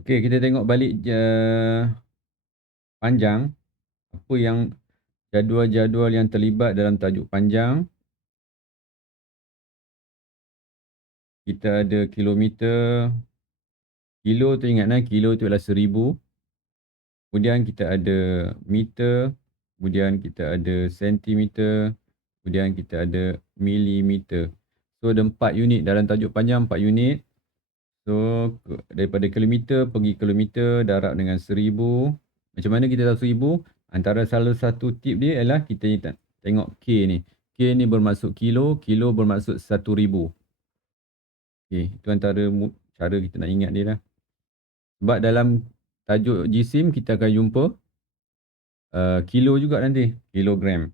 Okey, kita tengok balik panjang. Apa yang jadual-jadual yang terlibat dalam tajuk panjang. Kita ada kilometer. Kilo tu ingat kilo tu adalah 1000. Kemudian kita ada meter. Kemudian kita ada sentimeter. Kemudian kita ada milimeter. So ada 4 unit dalam tajuk panjang, 4 unit. So daripada kilometer pergi kilometer darab dengan 1000. Macam mana kita tahu 1000? Antara salah satu tip dia ialah kita tengok K ni. K ni bermaksud kilo, kilo bermaksud 1000. Okay, itu antara cara kita nak ingat dia lah. Sebab dalam tajuk jisim kita akan jumpa kilo juga nanti, kilogram.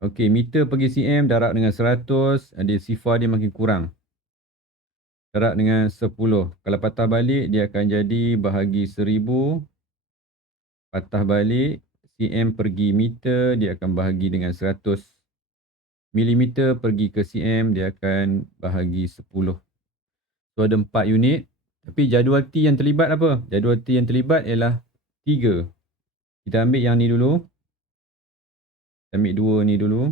Okey, meter pergi cm darab dengan 100, ada sifar dia makin kurang. Darab dengan 10. Kalau patah balik dia akan jadi bahagi 1000. Patah balik cm pergi meter dia akan bahagi dengan 100. Milimeter pergi ke cm dia akan bahagi 10. So ada 4 unit. Tapi jadual T yang terlibat apa? Jadual T yang terlibat ialah 3. Kita ambil yang ni dulu. Kita ambil 2 ni dulu.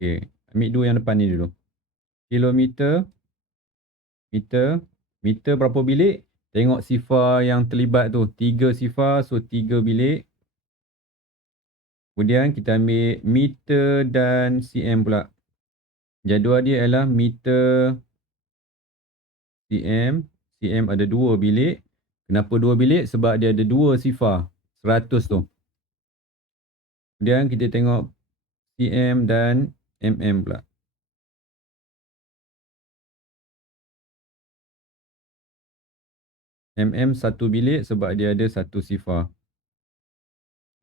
Okey, ambil 2 yang depan ni dulu. Kilometer, meter, meter berapa bilik? Tengok sifar yang terlibat tu. 3 sifar, so 3 bilik. Kemudian kita ambil meter dan cm pula. Jadual dia ialah meter, cm. Cm ada 2 bilik. Kenapa 2 bilik? Sebab dia ada 2 sifar. 100 tu. Kemudian kita tengok cm dan mm pula. Mm 1 bilik sebab dia ada 1 sifar.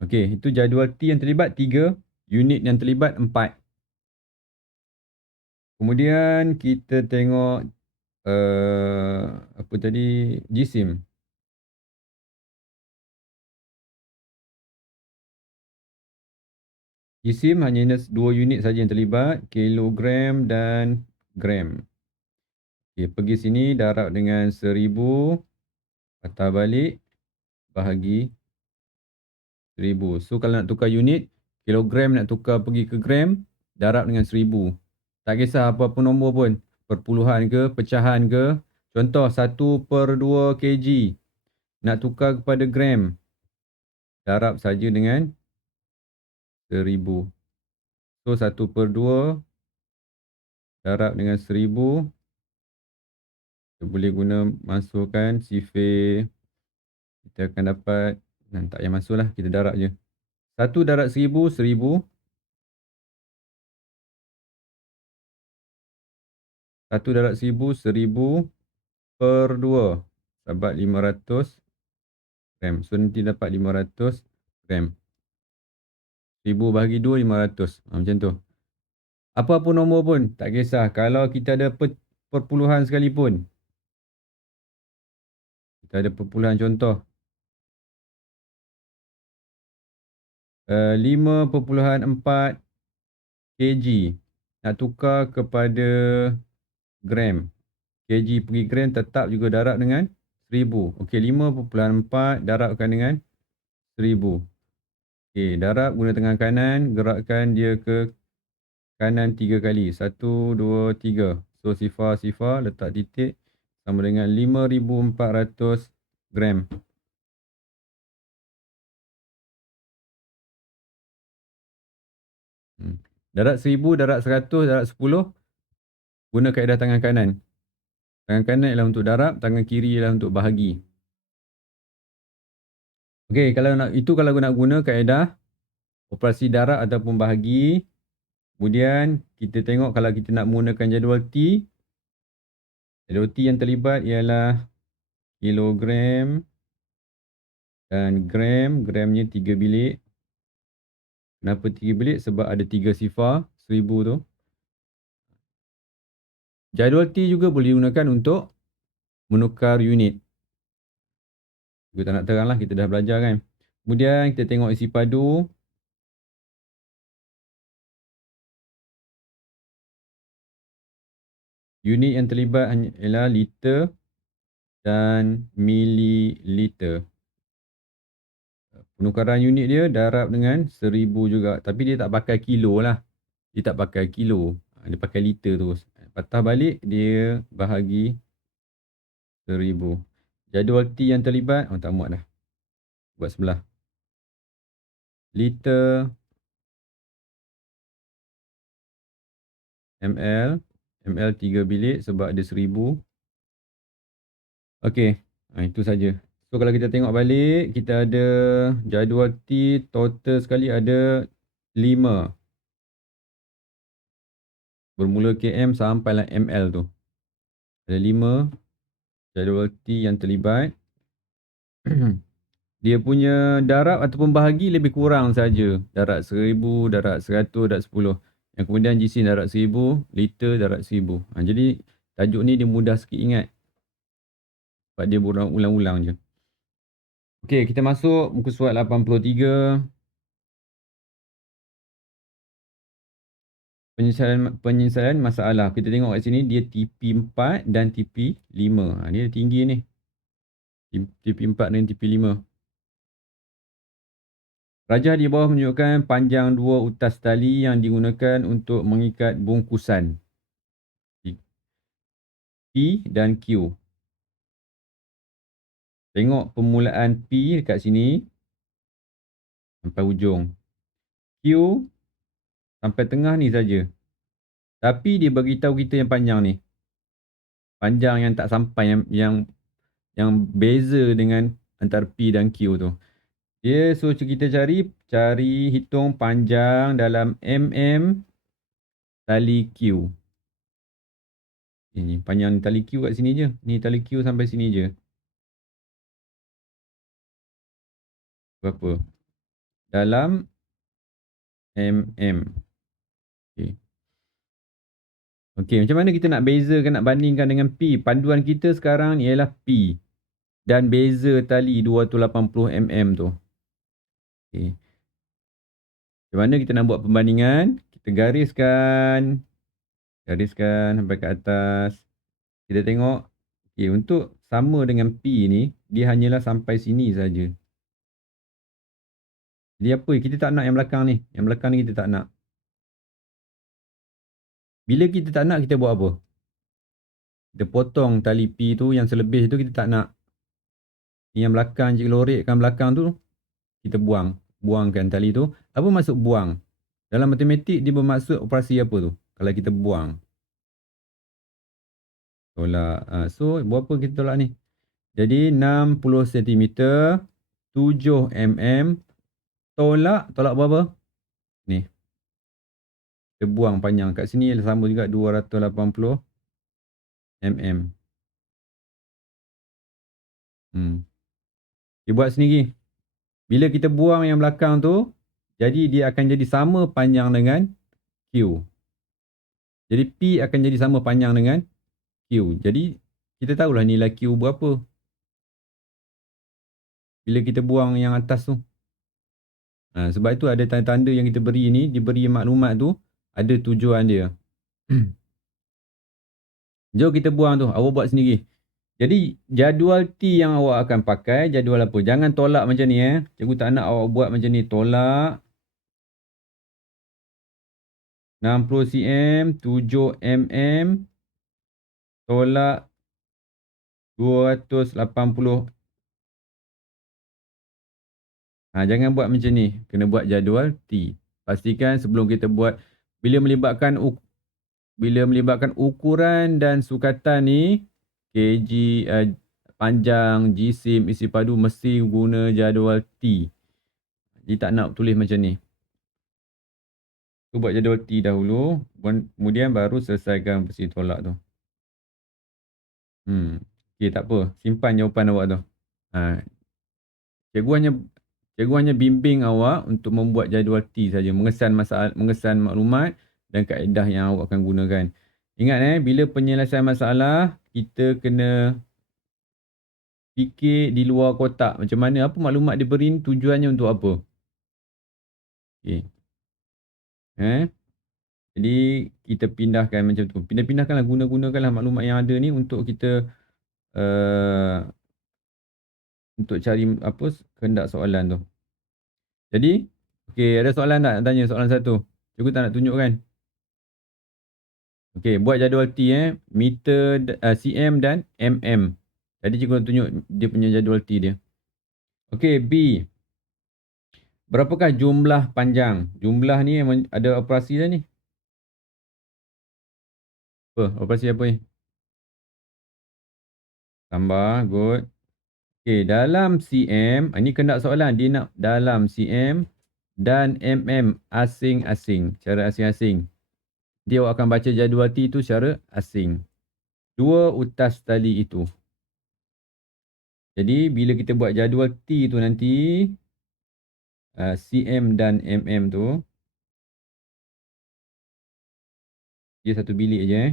Okey, itu jadual T yang terlibat 3. Unit yang terlibat 4. Kemudian kita tengok apa tadi? Jisim. Jisim hanya ada 2 unit saja yang terlibat, kilogram dan gram. Okey, pergi sini darab dengan 1000, patah balik bahagi 1000. So kalau nak tukar unit, kilogram nak tukar pergi ke gram, darab dengan 1000. Tak kisah apa-apa nombor pun, perpuluhan ke, pecahan ke. Contoh 1/2 kg. Nak tukar kepada gram, darab saja dengan 1000. So 1/2 darab dengan 1000. Kita boleh guna masukkan sifir. Kita akan dapat, tak payah masuk lah, kita darab je. 1 darab 1000, 1000. 1 darab 1000, 1000 per 2. Dapat 500 gram. So nanti dapat 500 gram. 1000 bahagi 2, 500. Macam tu. Apa-apa nombor pun, tak kisah. Kalau kita ada perpuluhan sekalipun. Kita ada perpuluhan contoh. 5.4 kg. Nak tukar kepada gram. Kg pergi gram tetap juga darab dengan 1000. Okey, 5.4 darabkan dengan 1000. Okey, darab guna tangan kanan. Gerakkan dia ke kanan 3 kali. 1, 2, 3. So sifar-sifar letak titik. Sama dengan 5400 gram. Darab 1000, darab 100, darab 10. Guna kaedah tangan kanan. Tangan kanan ialah untuk darab, tangan kiri ialah untuk bahagi. Okey, kalau nak guna kaedah operasi darab ataupun bahagi. Kemudian kita tengok kalau kita nak menggunakan jadual T. Jadual T yang terlibat ialah kilogram dan gram. Gramnya 3 bilik. Kenapa 3 bilik? Sebab ada 3 sifar 1000 tu. Jadual T juga boleh digunakan untuk menukar unit. Kita tak nak terang lah, kita dah belajar kan. Kemudian kita tengok isi padu. Unit yang terlibat ialah liter dan mililiter. Penukaran unit dia darab dengan 1000 juga. Tapi dia tak pakai kilo lah. Dia tak pakai kilo. Dia pakai liter terus. Patah balik dia bahagi 1000. Jadual T yang terlibat. Oh tak muat dah. Buat sebelah. Liter ml. ml 3 bilik sebab ada 1000. Okey. Itu saja. So kalau kita tengok balik. Kita ada jadual T total sekali ada 5. Bermula km sampailah ml tu. Ada 5 jadual T yang terlibat. Dia punya darab ataupun bahagi lebih kurang saja. Darab 1000, darab 100, darab 10. Yang kemudian GC darab 1000, liter darab 1000. Jadi tajuk ni dia mudah sikit ingat. Sebab dia berulang-ulang je. Okey, kita masuk muka surat 83. Penyelesaian masalah. Kita tengok kat sini dia TP4 dan TP5. Dia tinggi ni. TP4 dan TP5. Rajah di bawah menunjukkan panjang dua utas tali yang digunakan untuk mengikat bungkusan P dan Q. Tengok permulaan P dekat sini sampai hujung. Q sampai tengah ni saja. Tapi dia bagi tahu kita yang panjang ni. Panjang yang tak sampai yang beza dengan antara P dan Q tu. Dia suruh kita cari hitung panjang dalam mm tali Q. Ini panjang tali Q kat sini je. Ni tali Q sampai sini je. Berapa? Dalam mm. Okey. Okey, macam mana kita nak bezakan, nak bandingkan dengan P? Panduan kita sekarang ni ialah P. Dan beza tali 280 mm tu. Okey. Macam mana kita nak buat perbandingan? Kita gariskan. Gariskan sampai ke atas. Kita tengok. Okey, untuk sama dengan P ni, dia hanyalah sampai sini saja. Jadi apa? Kita tak nak yang belakang ni. Yang belakang ni kita tak nak. Bila kita tak nak, kita buat apa? Kita potong tali P tu, yang selebih tu kita tak nak. Yang belakang, cikgu lorekkan belakang tu, kita buang. Buangkan tali tu. Apa maksud buang? Dalam matematik, dia bermaksud operasi apa tu? Kalau kita buang. Tolak. So, berapa kita tolak ni? Jadi, 60 cm, 7 mm. Tolak berapa? Ni. Kita buang panjang. Kat sini sama juga 280 mm. Dia buat sendiri. Bila kita buang yang belakang tu, jadi dia akan jadi sama panjang dengan Q. Jadi P akan jadi sama panjang dengan Q. Jadi kita tahulah nilai Q berapa. Bila kita buang yang atas tu. Sebab itu ada tanda-tanda yang kita beri ni, diberi maklumat tu, ada tujuan dia. Jom kita buang tu. Awak buat sendiri. Jadi jadual T yang awak akan pakai, jadual apa? Jangan tolak macam ni. Cikgu tak nak awak buat macam ni. Tolak 60 cm, 7 mm. Tolak 280. Jangan buat macam ni. Kena buat jadual T. Pastikan sebelum kita buat, bila melibatkan ukuran dan sukatan ni, kg, panjang, jisim, isi padu, mesti guna jadual T. Jadi tak nak tulis macam ni. So, buat jadual T dahulu. Kemudian baru selesaikan bersih tolak tu. Okay, tak apa. Simpan jawapan awak tu. Cikgu hanya bimbing awak untuk membuat jadual T saja, mengesan maklumat dan kaedah yang awak akan gunakan. Ingat bila penyelesaian masalah, kita kena fikir di luar kotak. Macam mana, apa maklumat diberi ni, tujuannya untuk apa? Okey. Jadi kita pindahkan macam tu. Pindah-pindahkanlah, guna-gunakanlah maklumat yang ada ni untuk kita uh, untuk cari apa kehendak soalan tu. Jadi, okey, ada soalan tak nak tanya soalan satu? Cikgu tak nak tunjukkan. Okey, buat jadual T meter, cm dan mm. Jadi cikgu nak tunjuk dia punya jadual T dia. Okey, B. Berapakah jumlah panjang? Jumlah ni ada operasi dah ni. Apa? Operasi apa ni? Tambah, good. Okey, dalam cm, ini kehendak soalan. Dia nak dalam cm dan mm asing-asing. Cara asing-asing. Dia akan baca jadual T itu secara asing. Dua utas tali itu. Jadi, bila kita buat jadual T tu nanti, cm dan mm tu, dia satu bilik je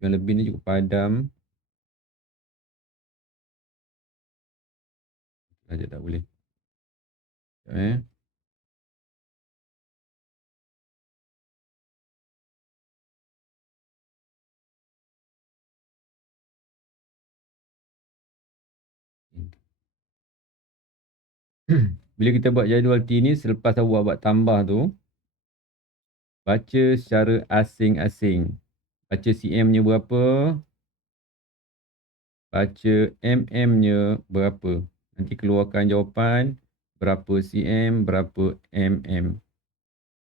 Yang lebih ni cukup padam. Saja tak boleh. Sekejap, Bila kita buat jadual T ni, selepas buat tambah tu, baca secara asing-asing. Baca cm-nya berapa, baca mm-nya berapa. Nanti keluarkan jawapan berapa cm, berapa mm.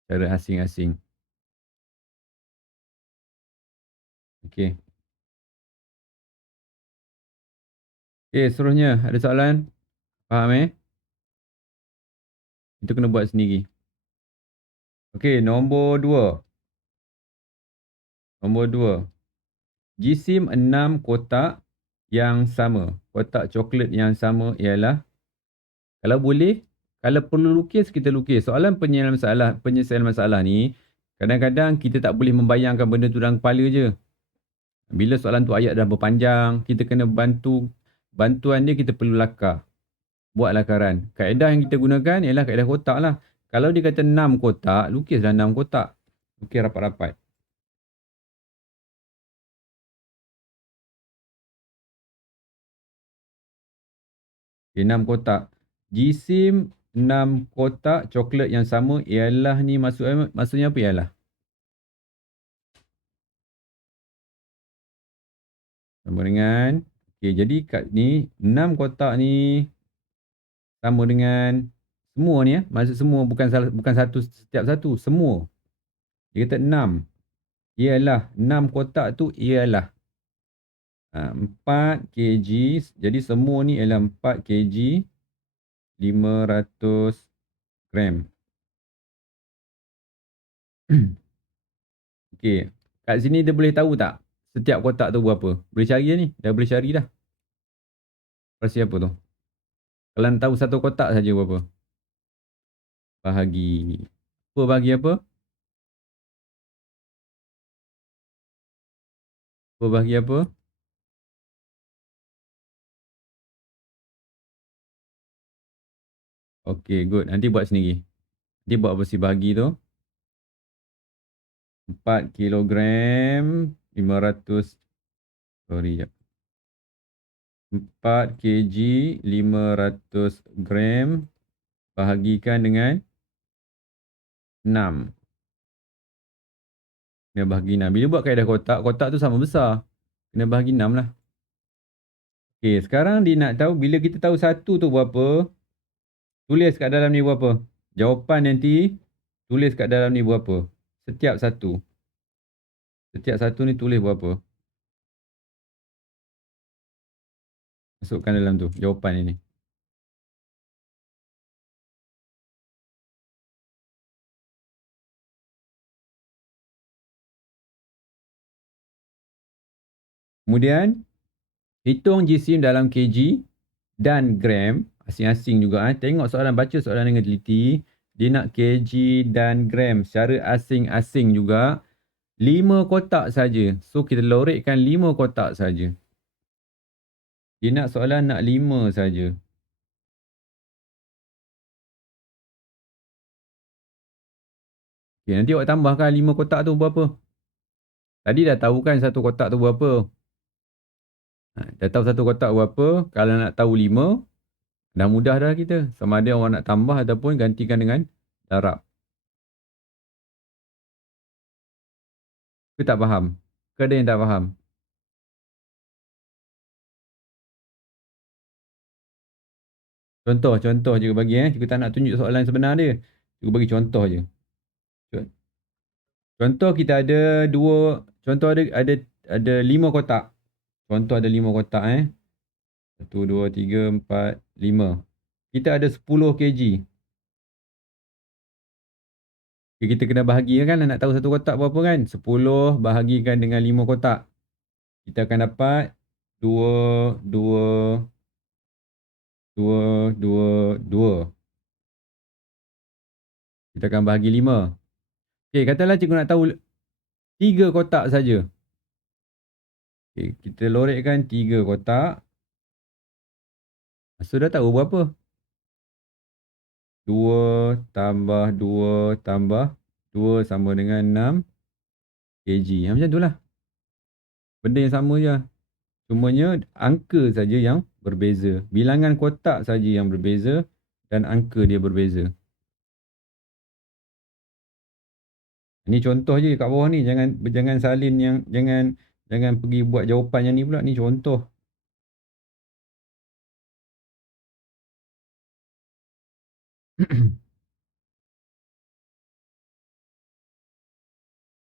Secara asing-asing. Okey. Okey, seterusnya ada soalan? Faham Itu kena buat sendiri. Okey, nombor 2. Nombor 2. Jisim 6 kotak yang sama. Kotak coklat yang sama ialah, kalau boleh, kalau perlu lukis, kita lukis. Soalan penyelesaian masalah ni, kadang-kadang kita tak boleh membayangkan benda tu dalam kepala je. Bila soalan tu ayat dah berpanjang, kita kena bantuan dia kita perlu lakar. Buat lakaran. Kaedah yang kita gunakan ialah kaedah kotak lah. Kalau dia kata 6 kotak, lukislah 6 kotak. Lukis rapat-rapat. Okay, 6 kotak. Jisim 6 kotak coklat yang sama ialah ni maksudnya apa ialah? Sama dengan. Okay, jadi kat ni 6 kotak ni sama dengan semua ni Maksud semua bukan satu setiap satu, semua. Dia kata 6. Ialah 6 kotak tu ialah 4 kg. Jadi semua ni ialah 4 kg 500 gram. Okey. Kat sini dia boleh tahu tak setiap kotak tu berapa? Boleh cari dah ni. Dah boleh cari dah. Operasi apa tu? Kalau nak tahu satu kotak saja berapa? Bahagi. Apa bahagi apa? Apa bahagi apa? Okey, good. Nanti buat sendiri. Nanti buat operasi bahagi tu. 4 kilogram 500. Sorry, jap. 4 kg 500 gram bahagikan dengan 6. Kena bahagi 6. Bila buat kaedah kotak, kotak tu sama besar. Kena bahagi 6 lah. Okey, sekarang dia nak tahu bila kita tahu satu tu berapa, tulis kat dalam ni berapa. Jawapan nanti tulis kat dalam ni berapa. Setiap satu. Setiap satu ni tulis berapa. Masukkan dalam tu jawapan ini. Kemudian hitung jisim dalam kg dan gram. Asing-asing juga. Tengok soalan, baca soalan dengan teliti. Dia nak kg dan gram secara asing-asing juga. 5 kotak saja. So kita lorekkan 5 kotak saja. Dia nak soalan nak 5 saja. Okay, nanti awak tambahkan 5 kotak tu berapa. Tadi dah tahu kan satu kotak tu berapa. Dah tahu satu kotak berapa. Kalau nak tahu 5, dah mudah dah kita. Sama ada awak nak tambah ataupun gantikan dengan darab. Ke tak faham? Ke ada yang tak faham? Contoh je bagi Cikgu tak nak tunjuk soalan sebenar dia. Cikgu bagi contoh je. Contoh kita ada contoh ada 5 kotak. Contoh ada 5 kotak 1, 2, 3, 4, 5. Kita ada 10 kg. Okay, kita kena bahagikan kan, nak tahu satu kotak berapa kan? 10 bahagikan dengan 5 kotak. Kita akan dapat 2, 2, 2, 2, 2. Kita akan bahagi 5. Okay, katalah cikgu nak tahu 3 kotak saja. Okay, kita lorekkan 3 kotak. So, dah tahu berapa? 2 tambah 2 tambah 2 sama dengan 6 kg. Macam tu lah. Benda yang sama je. Cumanya angka saja yang berbeza. Bilangan kotak saja yang berbeza dan angka dia berbeza. Ni contoh je kat bawah ni. Jangan salin yang jangan pergi buat jawapan yang ni pula. Ni contoh.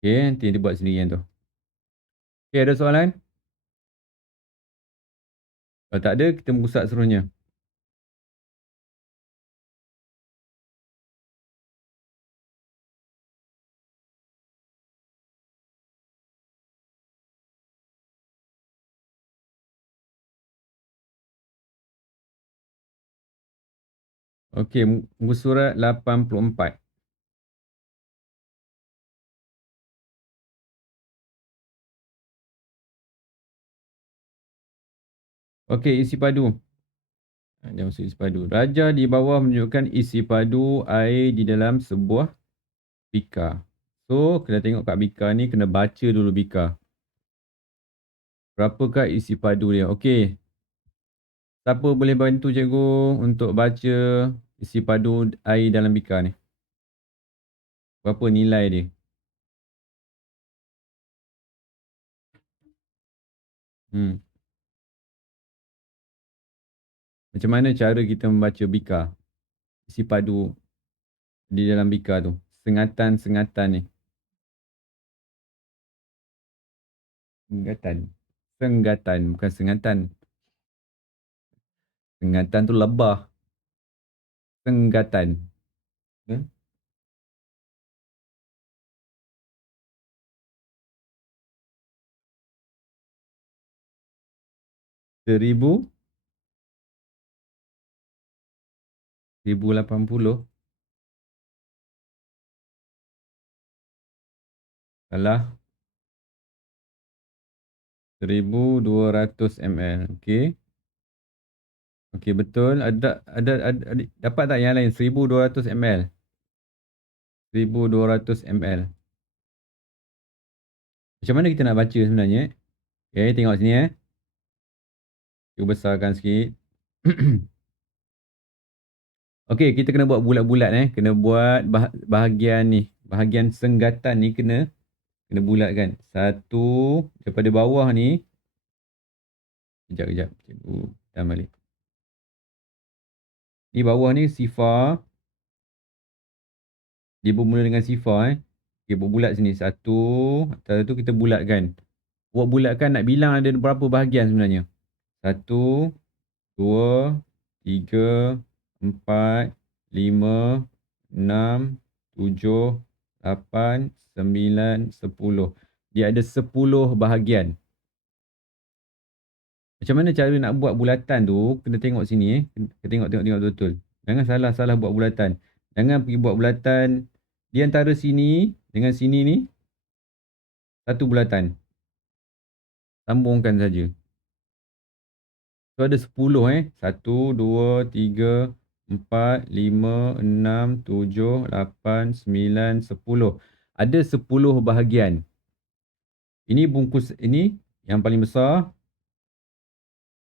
Okay, nanti dia buat sendiri yang tu. Okay, ada soalan? Kalau tak ada, kita merusak seterusnya. Okay, muka surat 84. Okay, isi padu. Dia masuk isi padu. Rajah di bawah menunjukkan isi padu air di dalam sebuah bika. So, kena tengok kat bika ni, kena baca dulu bika. Berapakah isi padu dia? Okey. Siapa boleh bantu cikgu untuk baca isi padu air dalam bika ni? Berapa nilai dia? Macam mana cara kita membaca bika? Isi padu di dalam bika tu. Sengatan-sengatan ni. Senggatan. Senggatan, bukan sengatan. Sengatan tu lebah. Senggatan. 1000, 1080. Salah. 1200 ml. Okey. Okey, betul. Ada dapat tak yang lain? 1200 ml. 1200 ml. Macam mana kita nak baca sebenarnya? Okay, tengok sini Cuba besarkan sikit. Okey, kita kena buat bulat-bulat Kena buat bahagian ni. Bahagian senggatan ni kena bulatkan. Satu daripada bawah ni. Kejap. Cikgu dah balik. Ni bawah ni sifar. Dia bermula dengan sifar Okey, buat bulat sini. Satu. Atas tu kita bulatkan. Buat bulatkan nak bilang ada berapa bahagian sebenarnya. 1, 2, 3, 4, 5, 6, 7, 8, 9, 10. Dia ada 10 bahagian. Macam mana cara nak buat bulatan tu? Kena tengok sini Kena tengok betul. Jangan salah buat bulatan. Jangan pergi buat bulatan di antara sini dengan sini ni. Satu bulatan. Sambungkan saja. So ada 10 1, 2, 3, 4, 5, 6, 7, 8, 9, 10. ada 10 bahagian. Ini yang paling besar.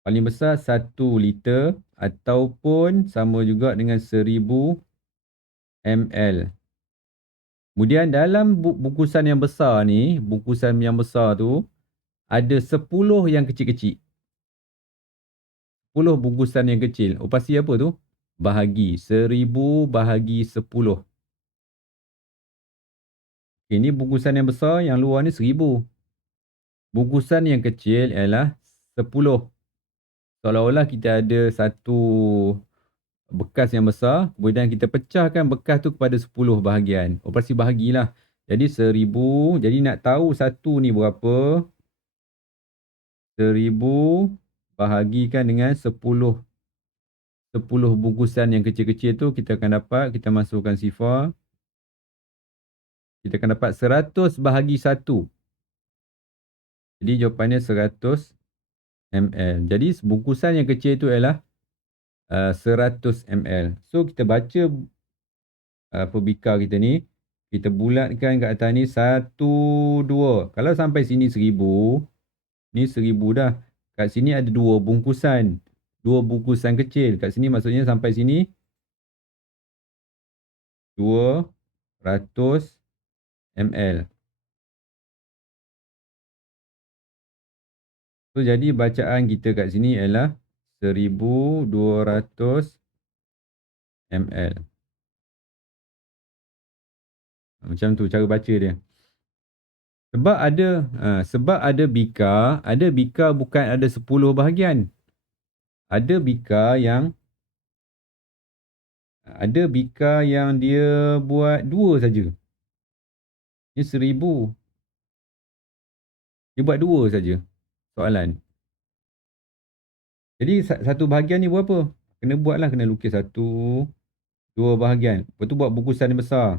Paling besar 1 liter ataupun sama juga dengan 1000 ml. Kemudian dalam bungkusan yang besar ni, bungkusan yang besar tu ada 10 yang kecil-kecil. 10 bungkusan yang kecil. Operasi apa tu? Bahagi. 1000 bahagi 10. Okay, ni bungkusan yang besar, yang luar ni 1000. Bungkusan yang kecil ialah 10. Seolah-olah kita ada satu bekas yang besar, kemudian kita pecahkan bekas tu kepada 10 bahagian. Operasi bahagilah. Jadi 1000, jadi nak tahu satu ni berapa, 1000 bahagikan dengan 10 bungkusan yang kecil-kecil tu, kita akan dapat, kita masukkan sifar, kita akan dapat 100 bahagi 1. Jadi jawapannya 100 ml. Jadi bungkusan yang kecil tu ialah 100 ml. So kita baca bikar kita ni, kita bulatkan kat atas ni 1, 2. Kalau sampai sini 1000, ni 1000 dah. Kat sini ada 2 bungkusan. 2 bungkusan kecil. Kat sini maksudnya sampai sini 200 ml. So jadi bacaan kita kat sini ialah 1200 ml. Macam tu cara baca dia. Sebab ada bikar bukan ada 10 bahagian. Ada bikar yang dia buat 2 saja. Ni 1000. Dia buat 2 saja soalan. Jadi satu bahagian ni berapa? Kena lukis 1, 2 bahagian. Lepas tu buat bungkusan yang besar.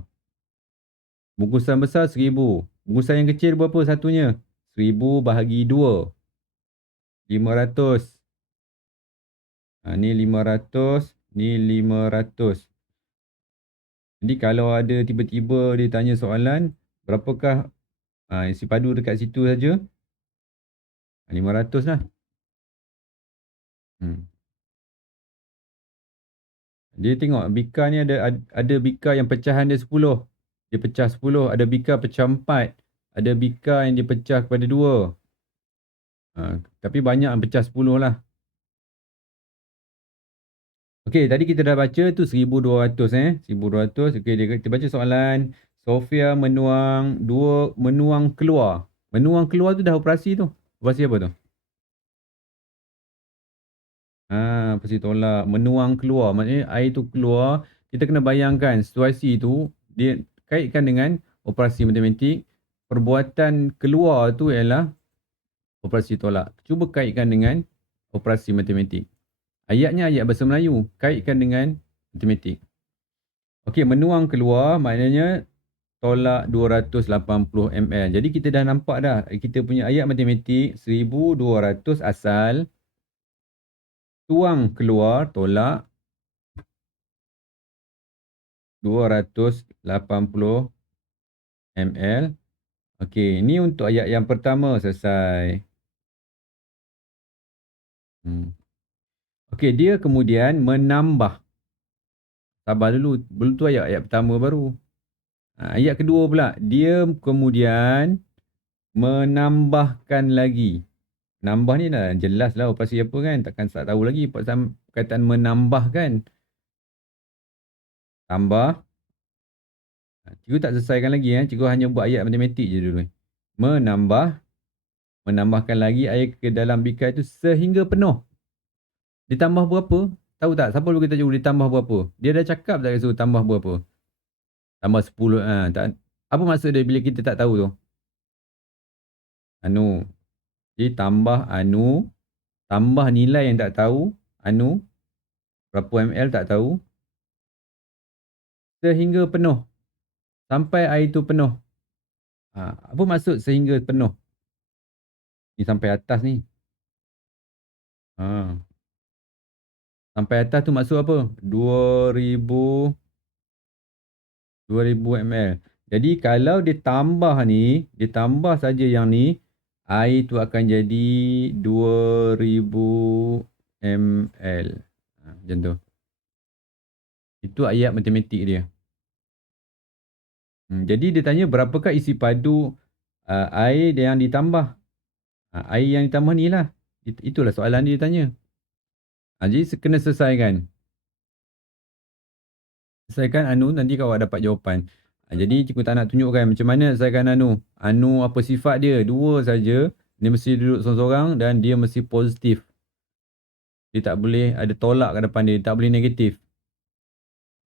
Bungkusan besar 1000. Bungkusan yang kecil berapa satunya? 1000 bahagi 2. 500. Ni 500. Ni 500. Jadi kalau ada tiba-tiba dia tanya soalan, berapakah isi padu dekat situ saja? 500 lah. Dia tengok bikar ni ada bikar yang pecahan dia 10. Dia pecah 10. Ada bikar pecah 4. Ada bikar yang dia pecah kepada 2. Tapi banyak yang pecah 10 lah. Okey, tadi kita dah baca tu 1200 1200. Okey, kita baca soalan. Sofia menuang keluar. Menuang keluar tu dah operasi tu. Operasi apa tu? Operasi tolak. Menuang keluar. Maksudnya air tu keluar. Kita kena bayangkan situasi tu. Dia kaitkan dengan operasi matematik. Perbuatan keluar tu ialah operasi tolak. Cuba kaitkan dengan operasi matematik. Ayatnya ayat bahasa Melayu. Kaitkan dengan matematik. Okey, menuang keluar maknanya tolak 280 ml. Jadi kita dah nampak dah. Kita punya ayat matematik 1200 asal. Tuang keluar tolak 280 ml. Okey, ini untuk ayat yang pertama selesai. Okey, dia kemudian menambah. Sabar dulu, belum tu ayat pertama baru. Ayat kedua pula, dia kemudian menambahkan lagi. Nambah ni dah jelas lah operasi apa kan. Takkan tak tahu lagi perkataan menambahkan. Tambah. Cikgu tak selesaikan lagi. Cikgu hanya buat ayat matematik je dulu. Menambahkan lagi air ke dalam bikar itu sehingga penuh. Ditambah berapa? Tahu tak? Siapa dulu kita cikgu ditambah berapa? Dia dah cakap tak suruh tambah berapa? Tambah 10. Apa maksud dia bila kita tak tahu tu? Anu. Jadi tambah anu. Tambah nilai yang tak tahu. Anu. Berapa ml tak tahu. Sehingga penuh. Sampai air tu penuh. Apa maksud sehingga penuh? Ni sampai atas ni. Sampai atas tu maksud apa? 2000 ml. Jadi kalau dia tambah saja yang ni, air tu akan jadi 2000 ml. Macam tu. Itu ayat matematik dia. Jadi dia tanya berapakah isi padu air yang ditambah. Air yang ditambah ni lah. Itulah soalan dia tanya. Jadi kena selesaikan. Selesaikan anu, nanti kau dapat jawapan. Jadi cikgu tak nak tunjukkan macam mana selesaikan anu. Anu apa sifat dia. Dua saja. Dia mesti duduk seorang-seorang dan dia mesti positif. Dia tak boleh ada tolak ke depan dia. Dia tak boleh negatif.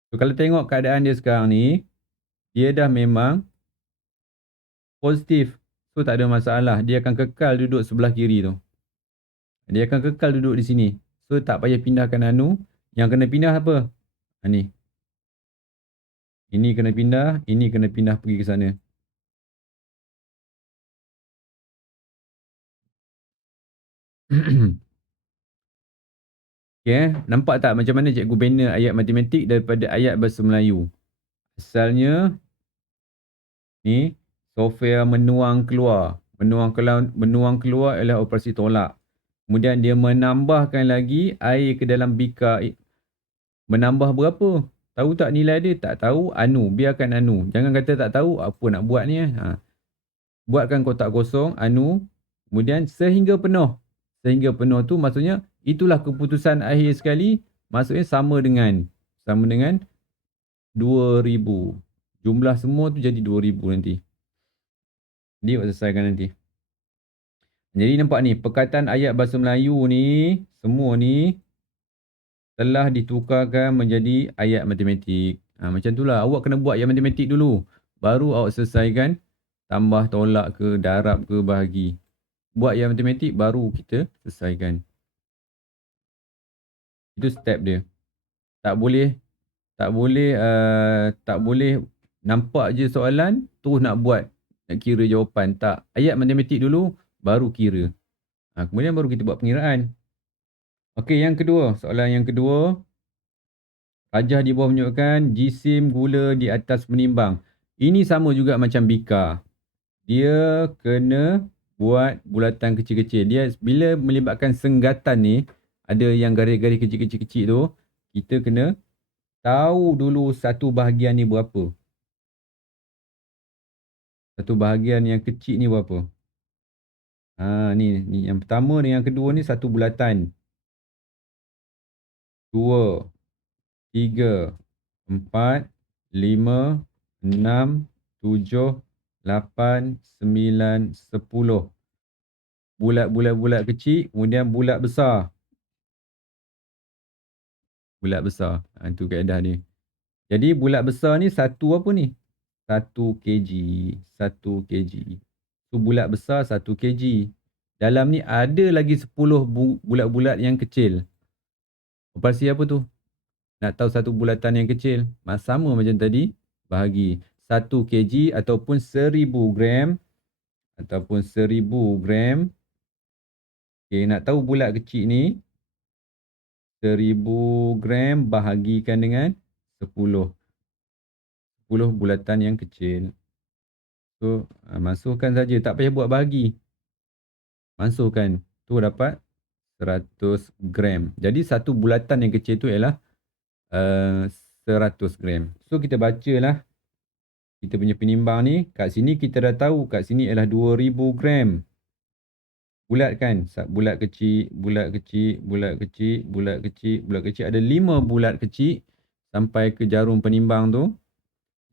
So, kalau tengok keadaan dia sekarang ni, dia dah memang positif. So tak ada masalah. Dia akan kekal duduk sebelah kiri tu. Dia akan kekal duduk di sini. So tak payah pindahkan anu. Yang kena pindah apa? Ni. Ini kena pindah. Ini kena pindah pergi ke sana. Okay, nampak tak macam mana cikgu bina ayat matematik daripada ayat bahasa Melayu? Asalnya, ni, Sofia menuang keluar. Menuang keluar ialah operasi tolak. Kemudian dia menambahkan lagi air ke dalam bikar. Menambah berapa? Tahu tak nilai dia? Tak tahu. Anu. Biarkan anu. Jangan kata tak tahu. Apa nak buat ni? Buatkan kotak kosong. Anu. Kemudian sehingga penuh. Sehingga penuh tu maksudnya itulah keputusan akhir sekali. Maksudnya sama dengan 2000. Jumlah semua tu jadi 2000 nanti. Jadi buat selesaikan nanti. Jadi nampak ni. Perkataan ayat bahasa Melayu ni. Semua ni. Telah ditukarkan menjadi ayat matematik. Macam itulah. Awak kena buat ayat matematik dulu. Baru awak selesaikan. Tambah, tolak ke, darab ke, bahagi. Buat ayat matematik baru kita selesaikan. Itu step dia. Tak boleh tak boleh nampak je soalan terus nak buat, nak kira jawapan. Tak. Ayat matematik dulu baru kira. Kemudian baru kita buat pengiraan. Okey, yang kedua. Soalan yang kedua. Rajah di bawah menunjukkan jisim gula di atas menimbang. Ini sama juga macam bika. Dia kena buat bulatan kecil-kecil. Dia bila melibatkan senggatan ni, ada yang garis-garis kecil-kecil tu, kita kena tahu dulu satu bahagian ni berapa. Satu bahagian yang kecil ni berapa. Ni yang pertama ni, yang kedua ni satu bulatan. 2, 3, 4, 5, 6, 7, 8, 9, 10. Bulat-bulat kecil, kemudian bulat besar. Bulat besar. Itu kaedah ni. Jadi bulat besar ni satu apa ni? 1 kg. 1 kg. So bulat besar 1 kg. Dalam ni ada lagi 10 bulat-bulat yang kecil. Operasi apa tu? Nak tahu satu bulatan yang kecil. Sama macam tadi. Bahagi 1 kg ataupun 1000 gram. Ataupun 1000 gram. Okay, nak tahu bulat kecil ni. 1000 gram bahagikan dengan 10. 10 bulatan yang kecil. So, masukkan saja. Tak payah buat bahagi. Masukkan. Tu dapat 100 gram. Jadi, satu bulatan yang kecil tu ialah 100 gram. So, kita bacalah. Kita punya penimbang ni. Kat sini kita dah tahu. Kat sini ialah 2000 gram. Bulat kan? Bulat kecil, bulat kecil, bulat kecil, bulat kecil, bulat kecil. Ada 5 bulat kecil sampai ke jarum penimbang tu.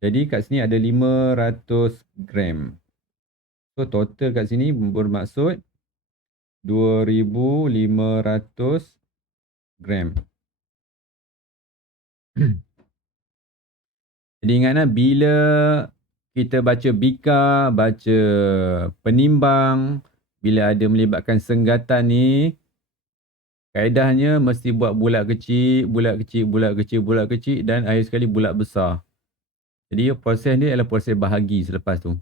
Jadi kat sini ada 500 gram. So total kat sini bermaksud 2500 gram. Jadi ingatlah bila kita baca bika, baca penimbang, bila ada melibatkan senggatan ni, kaedahnya mesti buat bulat kecil, bulat kecil, bulat kecil, bulat kecil dan akhir sekali bulat besar. Jadi proses ni adalah proses bahagi selepas tu.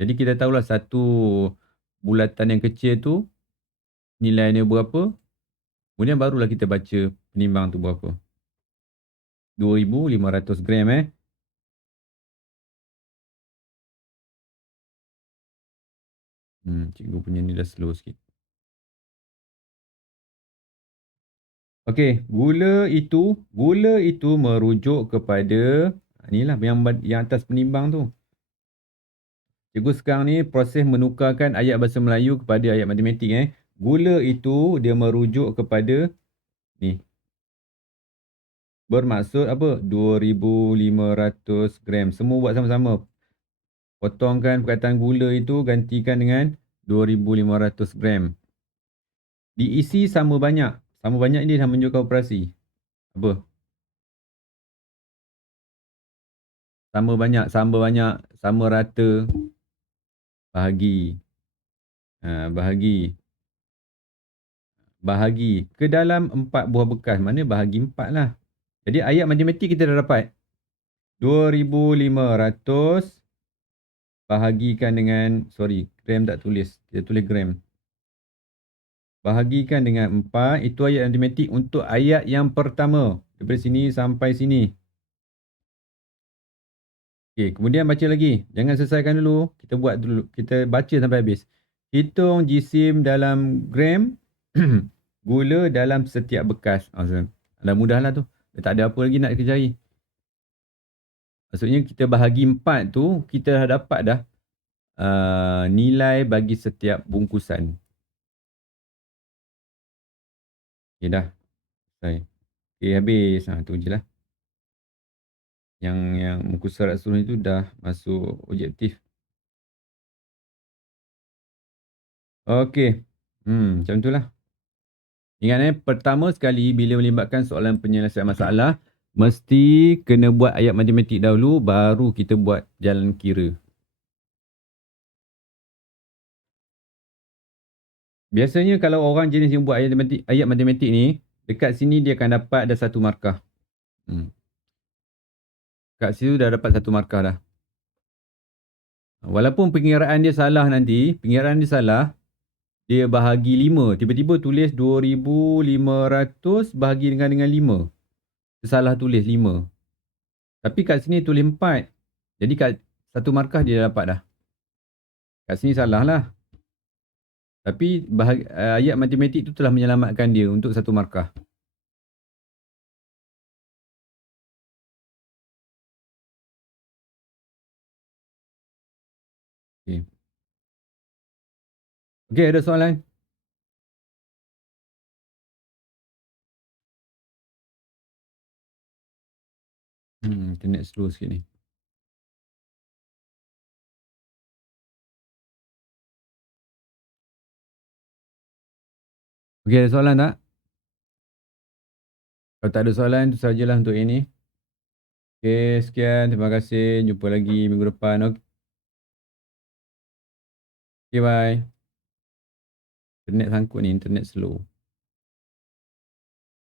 Jadi kita tahulah satu bulatan yang kecil tu nilainya berapa. Kemudian barulah kita baca penimbang tu berapa. 2500 gram Cikgu punya ni dah slow sikit. Okey, gula itu merujuk kepada inilah yang atas penimbang tu. Cikgu sekarang ni proses menukarkan ayat bahasa Melayu kepada ayat matematik Gula itu dia merujuk kepada ni. Bermaksud apa? 2,500 gram. Semua buat sama-sama. Potongkan perkataan gula itu gantikan dengan 2,500 gram. Diisi sama banyak. Sama banyak ni dah menunjukkan operasi. Apa? Sama banyak, sama rata. Bahagi. Bahagi ke dalam 4 buah bekas. Mana bahagi 4 lah. Jadi ayat matematik kita dah dapat. 2,500 bahagikan dengan, gram tak tulis. Kita tulis gram. Bahagikan dengan 4. Itu ayat matematik untuk ayat yang pertama. Daripada sini sampai sini. Okey, kemudian baca lagi. Jangan selesaikan dulu. Kita buat dulu. Kita baca sampai habis. Hitung jisim dalam gram. Gula dalam setiap bekas. Dah mudah lah tu. Dah tak ada apa lagi nak kerjai. Maksudnya kita bahagi 4 tu. Kita dah dapat dah. Nilai bagi setiap bungkusan. Okey dah. Selesai. Okey habis. Tu je lah. Yang muka surat suruh itu dah masuk objektif. Okey. Macam tu lah. Ingat pertama sekali bila melibatkan soalan penyelesaian masalah, mesti kena buat ayat matematik dahulu, baru kita buat jalan kira. Biasanya kalau orang jenis yang buat ayat matematik ni, dekat sini dia akan dapat ada 1 markah. Kat situ dah dapat 1 markah dah. Walaupun pengiraan dia salah nanti, dia bahagi 5. Tiba-tiba tulis 2,500 bahagi dengan 5. Dia salah tulis 5. Tapi kat sini tulis 4. Jadi kat 1 markah dia dah dapat dah. Kat sini salah lah. Tapi ayat matematik tu telah menyelamatkan dia untuk 1 markah. Okey. Okey, ada soalan? Internet slow sikit ni. Okey, ada soalan tak? Kalau tak ada soalan, itu sajalah untuk ini. Okey, sekian. Terima kasih. Jumpa lagi minggu depan. Okey, bye. Internet sangkut ni, internet slow.